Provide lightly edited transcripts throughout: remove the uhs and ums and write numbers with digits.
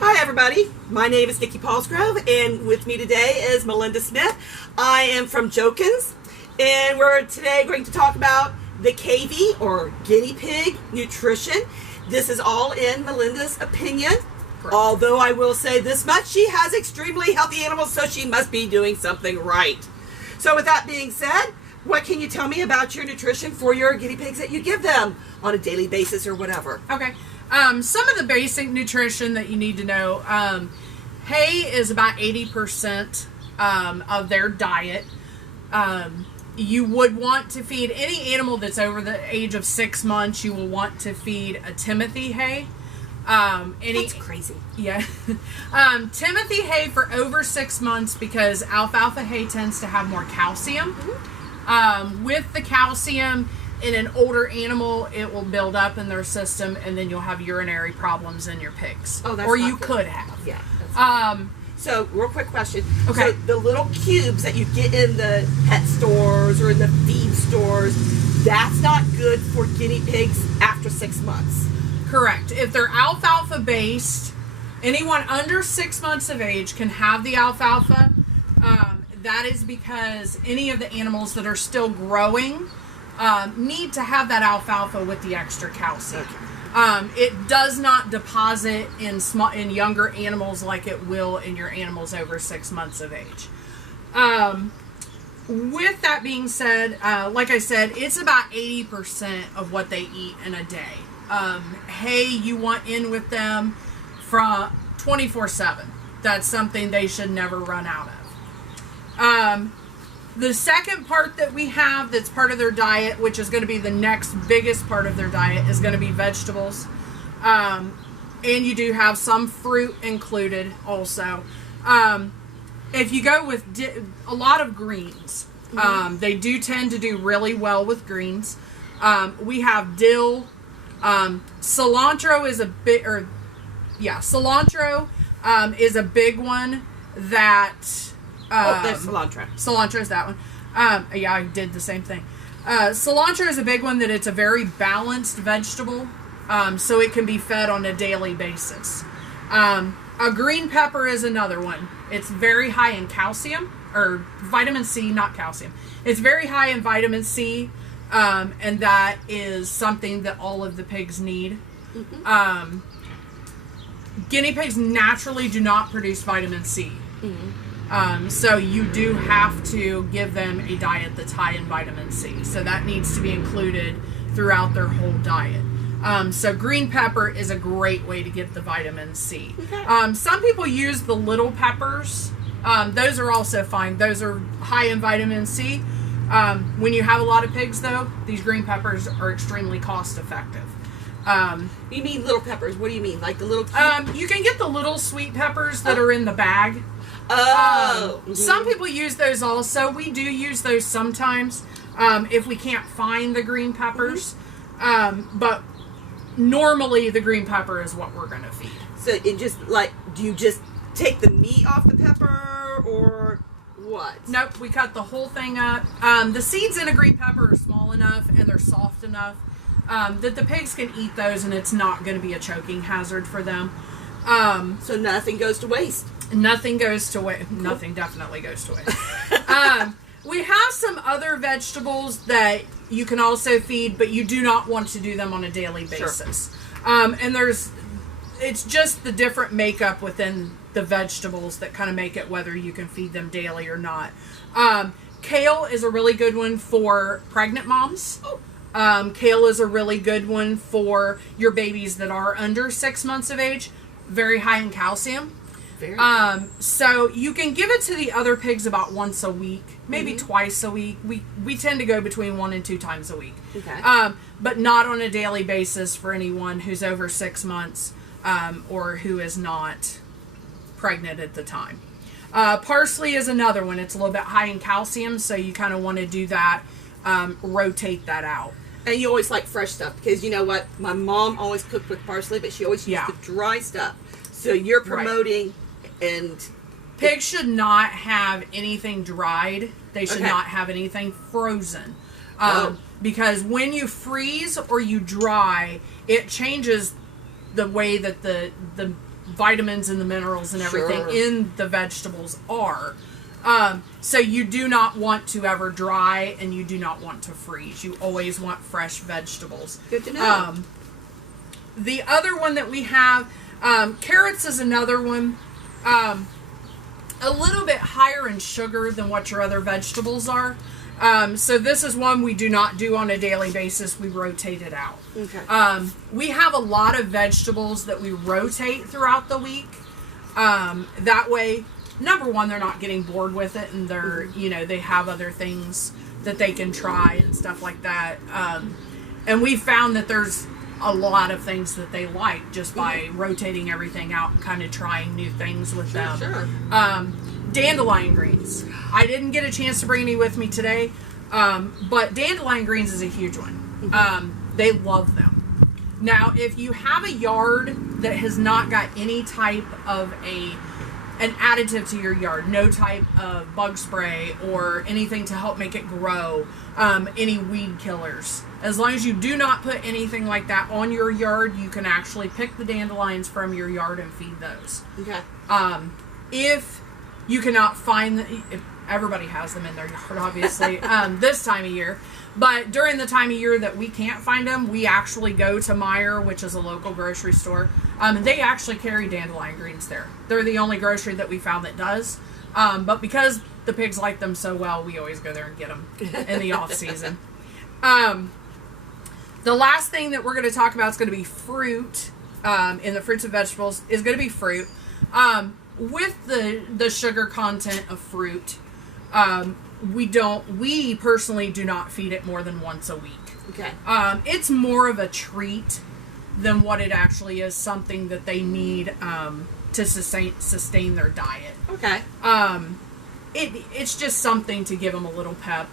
Hi everybody, my name is Nikki Paulsgrove and with me today is Melinda Smith. I am from Jokins and we're today going to talk about the KV or Guinea Pig Nutrition. This is all in Melinda's opinion. Correct. Although I will say this much, she has extremely healthy animals, so she must be doing something right. So with that being said, what can you tell me about your nutrition for your guinea pigs that you give them on a daily basis or whatever? Okay. Some of the basic nutrition that you need to know. Hay is about 80% of their diet. You would want to feed any animal that's over the age of 6 months. You will want to feed a Timothy hay. That's crazy. Yeah. Timothy hay for over 6 months because alfalfa hay tends to have more calcium. Mm-hmm. With the calcium in an older animal, it will build up in their system, and then you'll have urinary problems in your pigs. Oh, that's or not you good. Could have. Yeah. So, real quick question. Okay. So, the little cubes that you get in the pet stores or in the feed stores, that's not good for guinea pigs after 6 months. Correct. If they're alfalfa based, anyone under 6 months of age can have the alfalfa. That is because any of the animals that are still growing need to have that alfalfa with the extra calcium. Okay. It does not deposit in younger animals like it will in your animals over 6 months of age. With that being said, like I said, it's about 80% of what they eat in a day. Hay you want in with them from 24/7. That's something they should never run out of. The second part that we have that's part of their diet, which is going to be the next biggest part of their diet, is going to be vegetables. And you do have some fruit included also. If you go with a lot of greens, they do tend to do really well with greens. We have dill. Cilantro is is a big one that... there's cilantro. Cilantro is that one. Yeah, I did the same thing. Cilantro is a big one that it's a very balanced vegetable, so it can be fed on a daily basis. A green pepper is another one. It's very high in calcium, or vitamin C, not calcium. It's very high in vitamin C, and that is something that all of the pigs need. Mm-hmm. Guinea pigs naturally do not produce vitamin C. Mm-hmm. So you do have to give them a diet that's high in vitamin C. So that needs to be included throughout their whole diet. So green pepper is a great way to get the vitamin C. Okay. Some people use the little peppers. Those are also fine. Those are high in vitamin C. When you have a lot of pigs, though, these green peppers are extremely cost effective. You mean little peppers? What do you mean? Like the little... You can get the little sweet peppers that are in the bag. Some people use those also. We do use those sometimes if we can't find the green peppers. But normally the green pepper is what we're going to feed. So it just do you just take the meat off the pepper or what? Nope, we cut the whole thing up. The seeds in a green pepper are small enough and they're soft enough that the pigs can eat those and it's not going to be a choking hazard for them. So nothing goes to waste. Nothing goes to waste. Cool. Nothing definitely goes to waste. We have some other vegetables that you can also feed, but you do not want to do them on a daily basis. Sure. And it's just the different makeup within the vegetables that kind of make it whether you can feed them daily or not. Kale is a really good one for pregnant moms. Kale is a really good one for your babies that are under 6 months of age. Very high in calcium. So you can give it to the other pigs about once a week, maybe twice a week. We tend to go between 1 and 2 times a week. Okay. But not on a daily basis for anyone who's over 6 months or who is not pregnant at the time. Parsley is another one. It's a little bit high in calcium, so you kind of want to do that, rotate that out. And you always like fresh stuff because you know what? My mom always cooked with parsley, but she always used the dry stuff. So you're promoting and... Pigs should not have anything dried. They should not have anything frozen. Because when you freeze or you dry, it changes the way that the vitamins and the minerals and everything Sure. in the vegetables are. So you do not want to ever dry, and you do not want to freeze. You always want fresh vegetables. Good to know. The other one that we have, carrots is another one. A little bit higher in sugar than what your other vegetables are. So this is one we do not do on a daily basis. We rotate it out. Okay. We have a lot of vegetables that we rotate throughout the week. That way, number one, they're not getting bored with it, and they're, they have other things that they can try and stuff like that. And we found that there's a lot of things that they like just by rotating everything out and kind of trying new things with them. Sure. Dandelion greens. I didn't get a chance to bring any with me today, but dandelion greens is a huge one. They love them. Now, if you have a yard that has not got any type of an additive to your yard, no type of bug spray or anything to help make it grow, any weed killers, as long as you do not put anything like that on your yard, you can actually pick the dandelions from your yard and feed those. Okay. If you cannot find if everybody has them in their yard, obviously, this time of year. But during the time of year that we can't find them, we actually go to Meijer, which is a local grocery store. And they actually carry dandelion greens there. They're the only grocery that we found that does. But because the pigs like them so well, we always go there and get them in the off season. The last thing that we're going to talk about is going to be fruit. In the fruits and vegetables is going to be fruit. With the sugar content of fruit, we personally do not feed it more than once a week. Okay. It's more of a treat than what it actually is, something that they need to sustain their diet. Okay. It's just something to give them a little pep.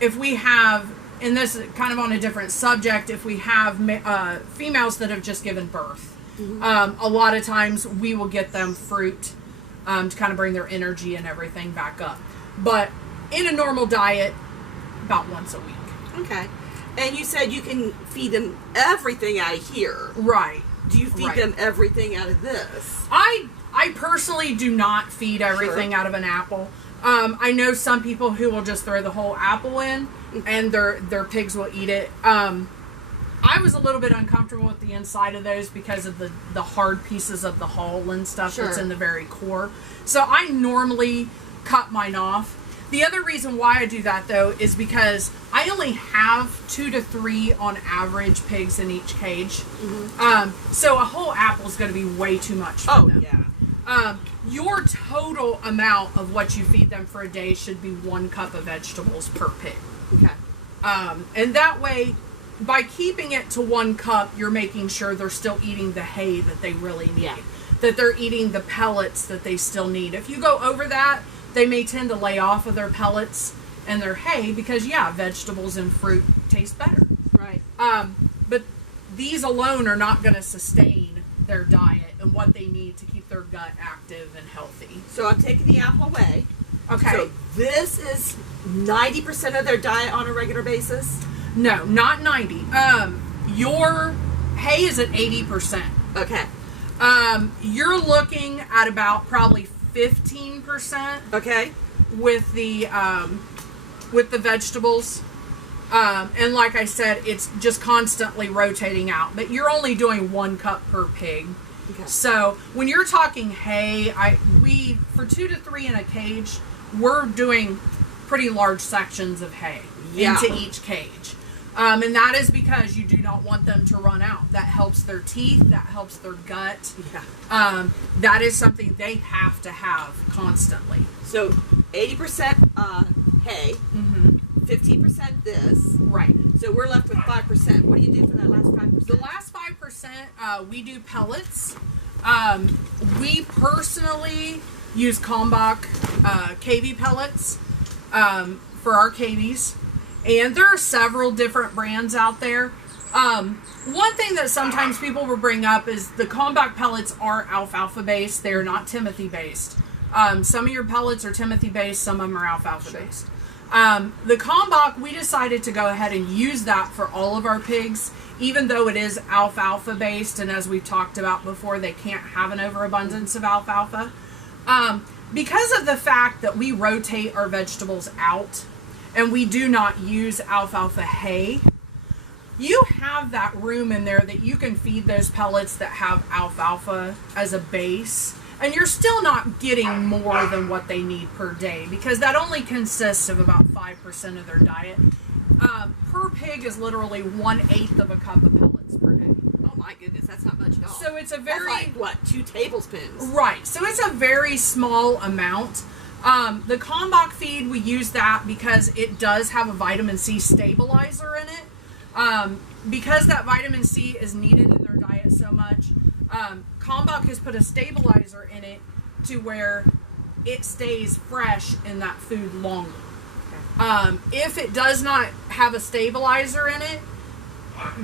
If we have, and this is kind of on a different subject, if we have females that have just given birth, a lot of times we will get them fruit to kind of bring their energy and everything back up. But in a normal diet, about once a week. Okay. And you said you can feed them everything out of here. Right. Do you feed them everything out of this? I personally do not feed everything out of an apple. I know some people who will just throw the whole apple in, and their pigs will eat it. I was a little bit uncomfortable with the inside of those because of the hard pieces of the hull and stuff that's in the very core. So I normally cut mine off. The other reason why I do that, though, is because I only have 2 to 3 on average pigs in each cage. So a whole apple is going to be way too much for them. Yeah. Your total amount of what you feed them for a day should be 1 cup of vegetables per pig. Okay. And that way, by keeping it to 1 cup, you're making sure they're still eating the hay that they really need. Yeah. That they're eating the pellets that they still need. If you go over that, they may tend to lay off of their pellets and their hay because, vegetables and fruit taste better. Right. But these alone are not going to sustain their diet and what they need to keep their gut active and healthy. So I'm taking the apple away. Okay. So this is 90% of their diet on a regular basis? No, not 90. Your hay is at 80%. Okay. You're looking at about probably 15%. Okay. With the vegetables. And like I said, it's just constantly rotating out. But you're only doing 1 cup per pig. Okay. So when you're talking hay, for 2 to 3 in a cage, we're doing pretty large sections of hay into each cage. And that is because you do not want them to run out. That helps their teeth. That helps their gut. Yeah. That is something they have to have constantly. So 80% hay, 15% this. Right. So we're left with 5%. What do you do for that last 5%? The last 5%, we do pellets. We personally use Kalmbach KV pellets for our KVs. And there are several different brands out there. One thing that sometimes people will bring up is the Kalmbach pellets are alfalfa based. They're not Timothy based. Some of your pellets are Timothy based. Some of them are alfalfa based. The Kalmbach, we decided to go ahead and use that for all of our pigs. even though it is alfalfa based, and as we've talked about before, they can't have an overabundance of alfalfa. Because of the fact that we rotate our vegetables out and we do not use alfalfa hay, you have that room in there that you can feed those pellets that have alfalfa as a base, and you're still not getting more than what they need per day, because that only consists of about 5% of their diet. Per pig is literally 1/8 of a cup of pellets per day. Oh my goodness, that's not much at all. So it's a very... That's like, what, 2 tablespoons? Right, so it's a very small amount. The Kalmbach feed, we use that because it does have a vitamin C stabilizer in it. Because that vitamin C is needed in their diet so much, Kalmbach has put a stabilizer in it to where it stays fresh in that food longer. If it does not have a stabilizer in it,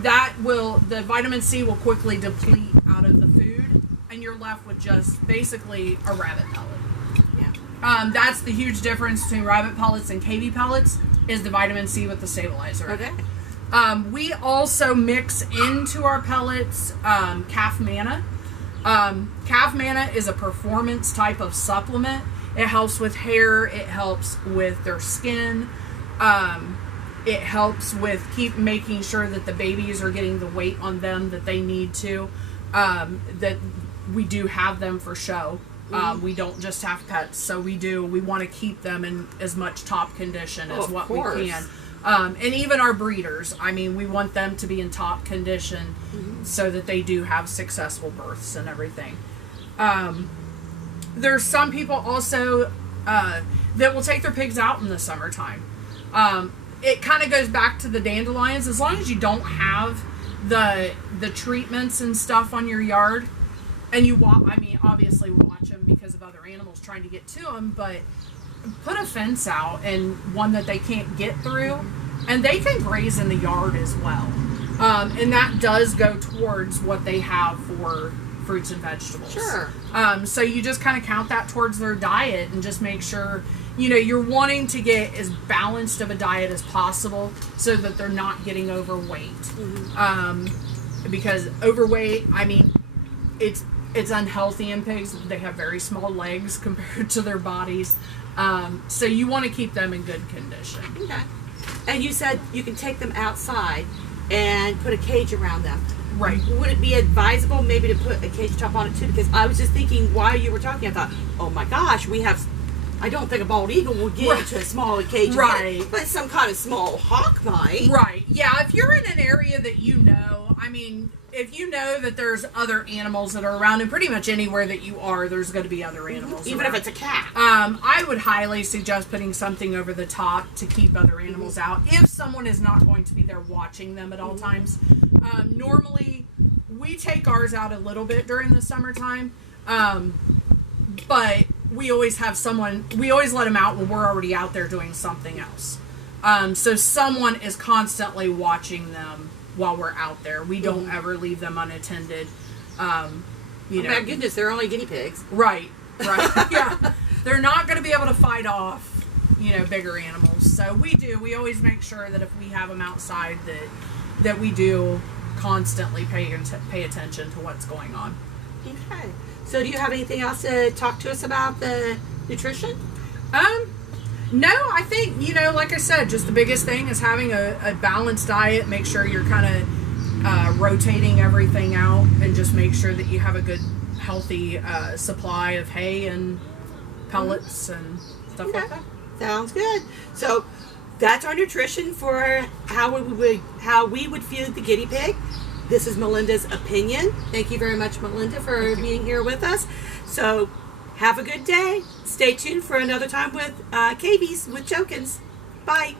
the vitamin C will quickly deplete out of the food, and you're left with just basically a rabbit pellet. Yeah. That's the huge difference between rabbit pellets and KV pellets, is the vitamin C with the stabilizer. Okay. We also mix into our pellets calf manna. Calf manna is a performance type of supplement. It helps with hair. It helps with their skin. It helps with making sure that the babies are getting the weight on them that they need to. That we do have them for show. We don't just have pets, so we want to keep them in as much top condition as what we can. And even our breeders, I mean, we want them to be in top condition so that they do have successful births and everything. There's some people also that will take their pigs out in the summertime. It kind of goes back to the dandelions. As long as you don't have the treatments and stuff on your yard, and obviously watch them because of other animals trying to get to them, but put a fence out and one that they can't get through, and they can graze in the yard as well. And that does go towards what they have for fruits and vegetables. Sure. So you just kind of count that towards their diet and just make sure, you're wanting to get as balanced of a diet as possible so that they're not getting overweight. Because overweight, it's unhealthy in pigs. They have very small legs compared to their bodies. So you want to keep them in good condition. Okay. And you said you can take them outside and put a cage around them. Right. Would it be advisable maybe to put a cage top on it too? Because I was just thinking while you were talking, I thought, oh my gosh, I don't think a bald eagle will get into a smaller cage. Right. But some kind of small hawk might. Right. Yeah, if you're in an area that if you know that there's other animals that are around, and pretty much anywhere that you are, there's going to be other animals even around. if it's a cat. I would highly suggest putting something over the top to keep other animals out if someone is not going to be there watching them at all times. Normally, we take ours out a little bit during the summertime, but we always let them out when we're already out there doing something else. So someone is constantly watching them while we're out there. We don't ever leave them unattended. Oh my goodness, they're only guinea pigs. Right. Yeah. They're not going to be able to fight off, bigger animals. So we always make sure that if we have them outside that we do constantly pay attention to what's going on. Okay. So do you have anything else to talk to us about the nutrition? No, I think, like I said, just the biggest thing is having a balanced diet. Make sure you're kind of rotating everything out, and just make sure that you have a good, healthy supply of hay and pellets and stuff like that. Sounds good. So that's our nutrition for how we would feed the guinea pig. This is Melinda's opinion. Thank you very much, Melinda, for being here with us. So have a good day. Stay tuned for another time with KVs with Jokins. Bye.